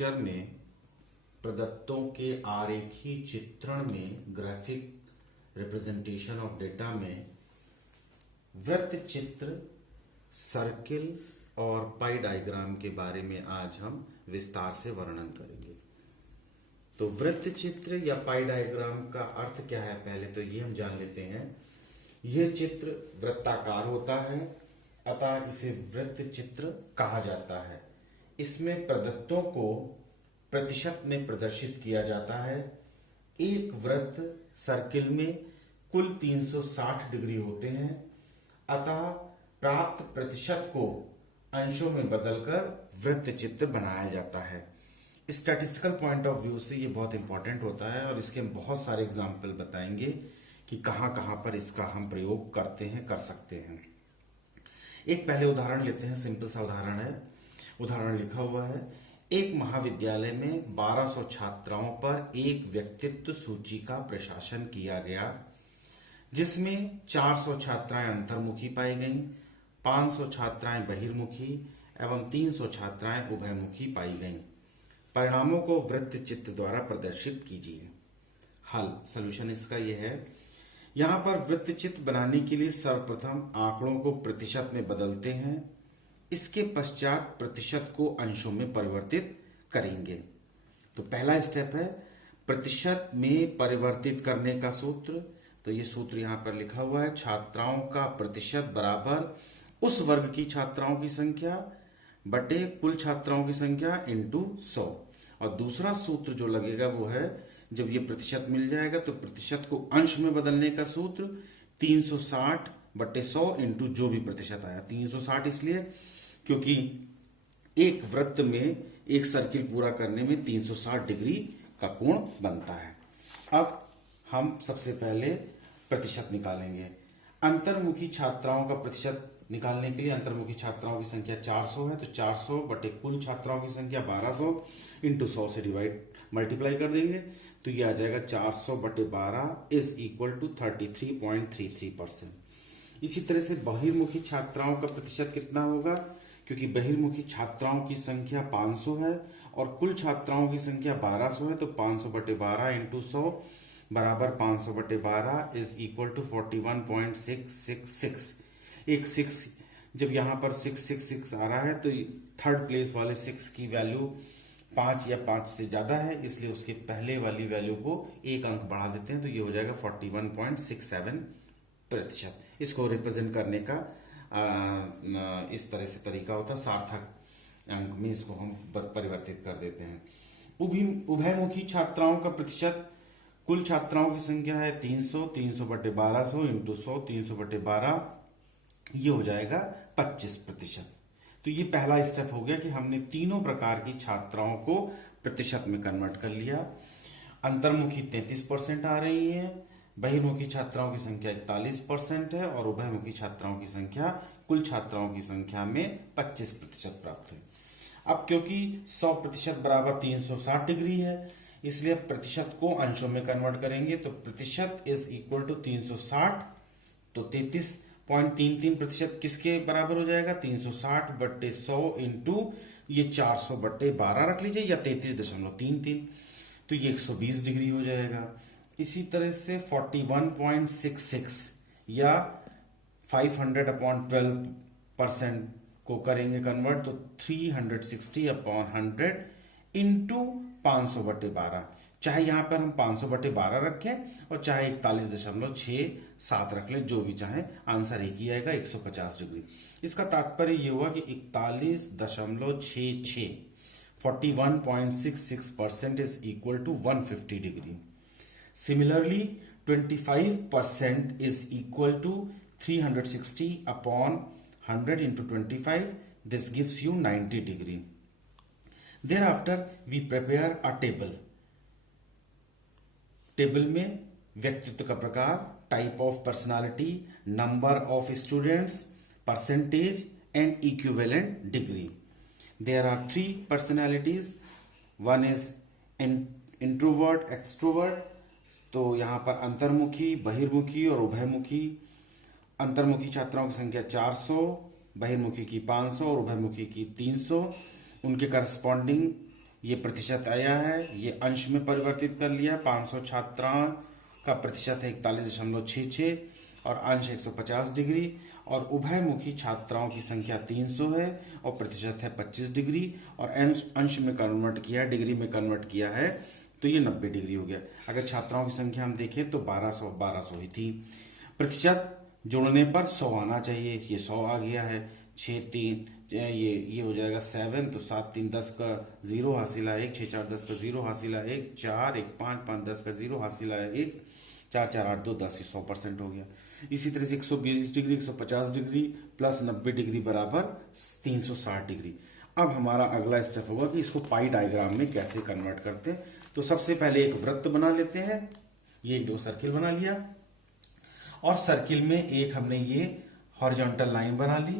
Lecture में प्रदत्तों के आरेखीय चित्रण में ग्राफिक रिप्रेजेंटेशन ऑफ डेटा में वृत्त चित्र, सर्किल और पाई डायग्राम के बारे में आज हम विस्तार से वर्णन करेंगे। तो वृत्त चित्र या पाई डायग्राम का अर्थ क्या है, पहले तो ये हम जान लेते हैं। यह चित्र वृत्ताकार होता है, अतः इसे वृत्त चित्र कहा जाता है। इसमें प्रदत्तों को प्रतिशत में प्रदर्शित किया जाता है। एक वृत्त सर्किल में कुल 360 डिग्री होते हैं, अतः प्राप्त प्रतिशत को अंशों में बदलकर वृत्त चित्र बनाया जाता है। स्टैटिस्टिकल पॉइंट ऑफ व्यू से ये बहुत इंपॉर्टेंट होता है और इसके हम बहुत सारे एग्जाम्पल बताएंगे कि कहाँ कहाँ पर इसका हम प्रयोग करते हैं, कर सकते हैं। एक पहले उदाहरण लेते हैं, सिंपल सा उदाहरण है। उदाहरण लिखा हुआ है, एक महाविद्यालय में 1200 छात्राओं पर एक व्यक्तित्व सूची का प्रशासन किया गया, जिसमें 400 छात्राएं अंतर्मुखी पाई गईं, 500 छात्राएं बहिर्मुखी एवं 300 छात्राएं उभयमुखी पाई गईं। परिणामों को वृत्त चित्र द्वारा प्रदर्शित कीजिए। हल सॉल्यूशन इसका यह है, यहां पर वृत्त चित्र बनाने के लिए सर्वप्रथम आंकड़ों को प्रतिशत में बदलते हैं। इसके पश्चात प्रतिशत को अंशों में परिवर्तित करेंगे। तो पहला स्टेप है प्रतिशत में परिवर्तित करने का सूत्र। तो ये सूत्र यहां पर लिखा हुआ है, छात्राओं का प्रतिशत बराबर उस वर्ग की छात्राओं की संख्या बटे कुल छात्राओं की संख्या इंटू 100। और दूसरा सूत्र जो लगेगा वो है, जब ये प्रतिशत मिल जाएगा तो प्रतिशत को अंश में बदलने का सूत्र 360 बटे 100 इंटू जो भी प्रतिशत आया। 360 इसलिए क्योंकि एक वृत्त में एक सर्किल पूरा करने में 360 डिग्री का कोण बनता है। अब हम सबसे पहले प्रतिशत निकालेंगे। अंतर्मुखी छात्राओं का प्रतिशत निकालने के लिए अंतर्मुखी छात्राओं की संख्या 400 है, तो 400 बटे कुल छात्राओं की संख्या 1200 इंटू 100 से मल्टीप्लाई कर देंगे तो ये आ जाएगा 400 बटे 12 इज इक्वल टू 33.33%। इसी तरह से बहिर्मुखी छात्राओं का प्रतिशत कितना होगा, क्योंकि बहिर्मुखी छात्राओं की संख्या 500 है और कुल छात्राओं की संख्या 1200 है, तो 500 बटे 12 इंटू 100 बराबर 500 बटे 12 इज इक्वल टू 41.666। एक 6 जब यहां पर 666 आ रहा है तो थर्ड प्लेस वाले 6 की वैल्यू 5 या 5 से ज्यादा है, इसलिए उसके पहले वाली वैल्यू को एक अंक बढ़ा देते हैं, तो ये हो जाएगा 41.67%। इसको रिप्रेजेंट करने का इस तरह से तरीका होता है, सार्थक अंक में इसको हम परिवर्तित कर देते हैं। उभयमुखी छात्राओं का प्रतिशत, कुल छात्राओं की संख्या है 300, 300 बटे 1200 इंटू 100, 300 बटे 12, ये हो जाएगा 25%। तो ये पहला स्टेप हो गया कि हमने तीनों प्रकार की छात्राओं को प्रतिशत में कन्वर्ट कर लिया। अंतर्मुखी 33% आ रही है, बहिर्मुखी छात्राओं की संख्या 41% है और उभयमुखी छात्राओं की संख्या कुल छात्राओं की संख्या में 25% प्राप्त हुई। अब क्योंकि 100% बराबर 360 डिग्री है, इसलिए प्रतिशत को अंशों में कन्वर्ट करेंगे, तो प्रतिशत इज इक्वल टू 360, तो 33.33% किसके बराबर हो जाएगा, 360 बट्टे 100 इंटू ये 400 बट्टे 12 रख लीजिए या 33.33, तो ये 120 डिग्री हो जाएगा। इसी तरह से 41.66 या 500/12% को करेंगे कन्वर्ट, तो 360/100 इंटू 500 बटे 12। चाहे यहां पर हम 500 बटे 12 रखें और चाहे 41.67 रख लें, जो भी चाहे, आंसर एक ही आएगा, 150 डिग्री। इसका तात्पर्य यह हुआ कि 41.66 41.66% is equal to 150 degree. Similarly, 25% is equal to 360/100 into 25. This gives you 90 degree. Thereafter, we prepare a table. Table में व्यक्तित्व का प्रकार, type of personality, number of students, percentage and equivalent degree. There are 3 personalities. One is introvert, extrovert. तो यहां पर अंतर्मुखी, बहिर्मुखी और उभयमुखी। अंतर्मुखी छात्राओं की संख्या 400, बहिर्मुखी की 500 और उभयमुखी की 300। उनके करस्पॉन्डिंग ये प्रतिशत आया है, ये अंश में परिवर्तित कर लिया। 500 छात्राओं का प्रतिशत है 41.66 और अंश 150 डिग्री, और उभयमुखी छात्राओं की संख्या 300 है और प्रतिशत है 25 डिग्री, और अंश में कन्वर्ट किया, डिग्री में कन्वर्ट किया है तो ये 90 डिग्री हो गया। अगर छात्राओं की संख्या हम देखें तो 1200 ही थी। प्रतिशत जोड़ने पर 100 आना चाहिए, ये 100 आ गया है। 6 3 ये हो जाएगा 7, तो 7 3 10 का 0 हासिल है 1, 6 4 10 का 0 हासिल है 1, 4 1 5 5 10 का 0 हासिल है 1, 4 4 8 2 10, 100% हो गया। इसी तरह से 120 डिग्री 150 डिग्री प्लस 90 डिग्री बराबर 360 डिग्री। अब हमारा अगला स्टेप होगा कि इसको पाई डायग्राम में कैसे कन्वर्ट करते हैं। तो सबसे पहले एक वृत्त बना लेते हैं, ये एक दो सर्किल बना लिया, और सर्किल में एक हमने ये हॉरिजॉन्टल लाइन बना ली।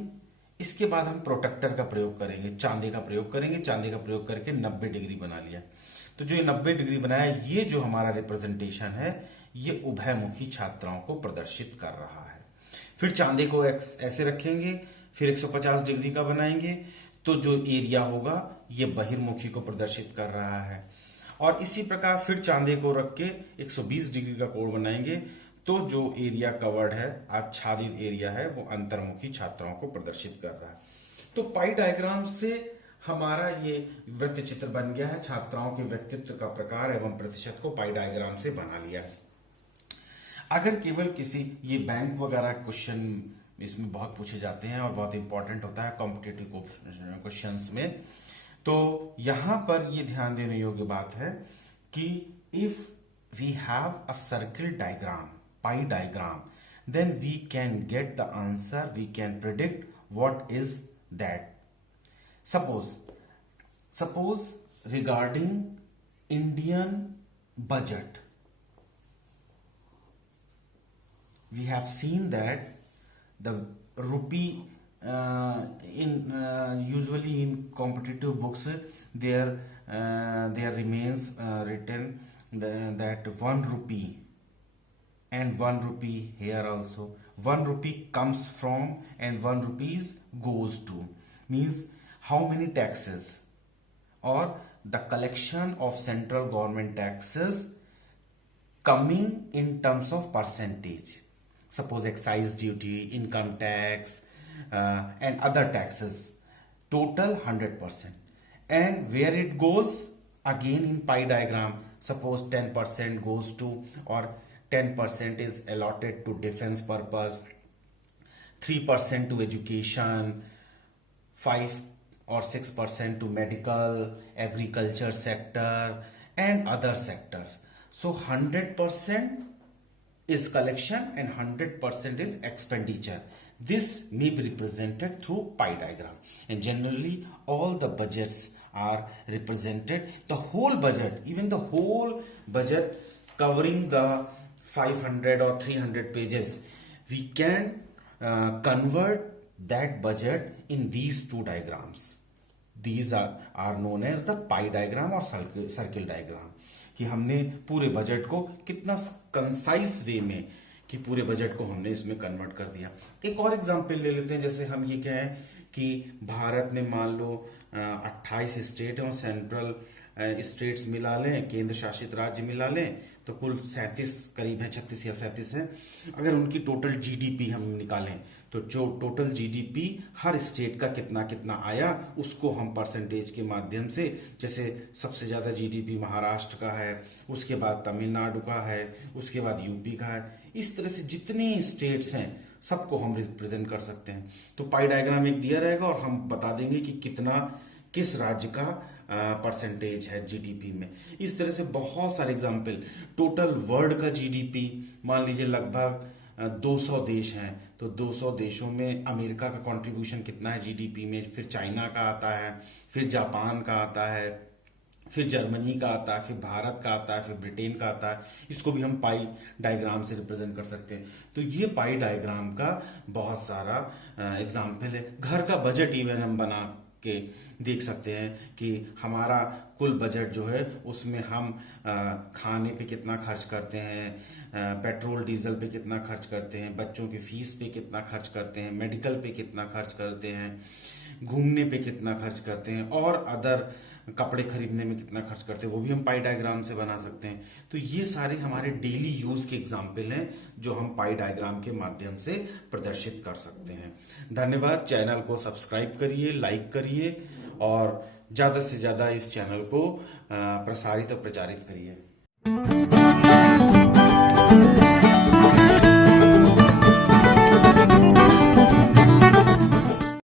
इसके बाद हम प्रोटेक्टर का प्रयोग करेंगे, चांदी का प्रयोग करेंगे, चांदी का प्रयोग करके 90 डिग्री बना लिया। तो जो ये 90 डिग्री बनाया, ये जो हमारा रिप्रेजेंटेशन है ये उभयमुखी छात्राओं को प्रदर्शित कर रहा है। फिर चांदी को ऐसे रखेंगे, फिर 150 डिग्री का बनाएंगे, तो जो एरिया होगा ये बहिर्मुखी को प्रदर्शित कर रहा है। और इसी प्रकार फिर चांदी को रख के 120 डिग्री का कोण बनाएंगे, तो जो एरिया कवर्ड है, आच्छादित एरिया है, वो अंतर्मुखी छात्राओं को प्रदर्शित कर रहा है। तो पाई डायग्राम से हमारा ये वृत्त चित्र बन गया है। छात्राओं के व्यक्तित्व का प्रकार एवं प्रतिशत को पाई डायग्राम से बना लिया है। अगर केवल किसी ये बैंक वगैरह क्वेश्चन इसमें बहुत पूछे जाते हैं और बहुत इंपॉर्टेंट होता है कॉम्पिटिटिव क्वेश्चंस में, तो यहां पर ये ध्यान देने योग्य बात है कि if we have a circle diagram, pie diagram, then we can get the answer, we can predict what is that. Suppose regarding Indian budget, we have seen that the rupee usually in competitive books there remains written that 1 rupee and 1 rupee here also. 1 rupee comes from and 1 rupees goes to, means how many taxes or the collection of central government taxes coming in terms of percentage. Suppose excise duty, income tax, and other taxes, total 100%. And where it goes, again in pie diagram, suppose 10% goes to, or 10% is allotted to defense purpose, 3% to education, 5 or 6% to medical, agriculture sector, and other sectors. So 100% is collection and 100% is expenditure. This may be represented through pie diagram, and generally all the budgets are represented, the whole budget, even the whole budget covering the 500 or 300 pages, we can convert that budget in these two diagrams. These are known as the pie diagram or circle diagram, कि हमने पूरे budget को कितना concise वे में, कि पूरे budget को हमने इसमें कन्वर्ट कर दिया। एक और एग्जांपल ले लेते हैं, जैसे हम ये कहें कि भारत में मान लो 28 स्टेट और सेंट्रल स्टेट्स मिला लें, केंद्र शासित राज्य मिला लें, तो कुल 37 करीब है, 36 या 37 है। अगर उनकी टोटल जीडीपी हम निकालें, तो जो टोटल जीडीपी हर स्टेट का कितना कितना आया, उसको हम परसेंटेज के माध्यम से, जैसे सबसे ज़्यादा जीडीपी महाराष्ट्र का है, उसके बाद तमिलनाडु का है, उसके बाद यूपी का है, इस तरह से जितने स्टेट्स हैं सबको हम रिप्रेजेंट कर सकते हैं। तो पाई डायग्राम एक दिया रहेगा और हम बता देंगे कि कितना किस राज्य का परसेंटेज है जीडीपी में। इस तरह से बहुत सारे एग्जाम्पल, टोटल वर्ल्ड का जीडीपी मान लीजिए लगभग 200 देश हैं, तो 200 देशों में अमेरिका का कंट्रीब्यूशन कितना है जीडीपी में, फिर चाइना का आता है, फिर जापान का आता है, फिर जर्मनी का आता है, फिर भारत का आता है, फिर ब्रिटेन का आता है। इसको भी हम पाई डायग्राम से रिप्रेजेंट कर सकते हैं। तो ये पाई डायग्राम का बहुत सारा एग्जाम्पल है। घर का बजट इवन हम बना के देख सकते हैं कि हमारा कुल बजट जो है उसमें हम खाने पे कितना खर्च करते हैं, पेट्रोल डीजल पे कितना खर्च करते हैं, बच्चों की फीस पे कितना खर्च करते हैं, मेडिकल पे कितना खर्च करते हैं, घूमने पे कितना खर्च करते हैं, और अदर कपड़े खरीदने में कितना खर्च करते हैं वो भी हम पाई डायग्राम से बना सकते हैं। तो ये सारे हमारे डेली यूज के एग्जाम्पल हैं जो हम पाई डायग्राम के माध्यम से प्रदर्शित कर सकते हैं। धन्यवाद। चैनल को सब्सक्राइब करिए, लाइक करिए और ज़्यादा से ज़्यादा इस चैनल को प्रसारित और प्रचारित करिए।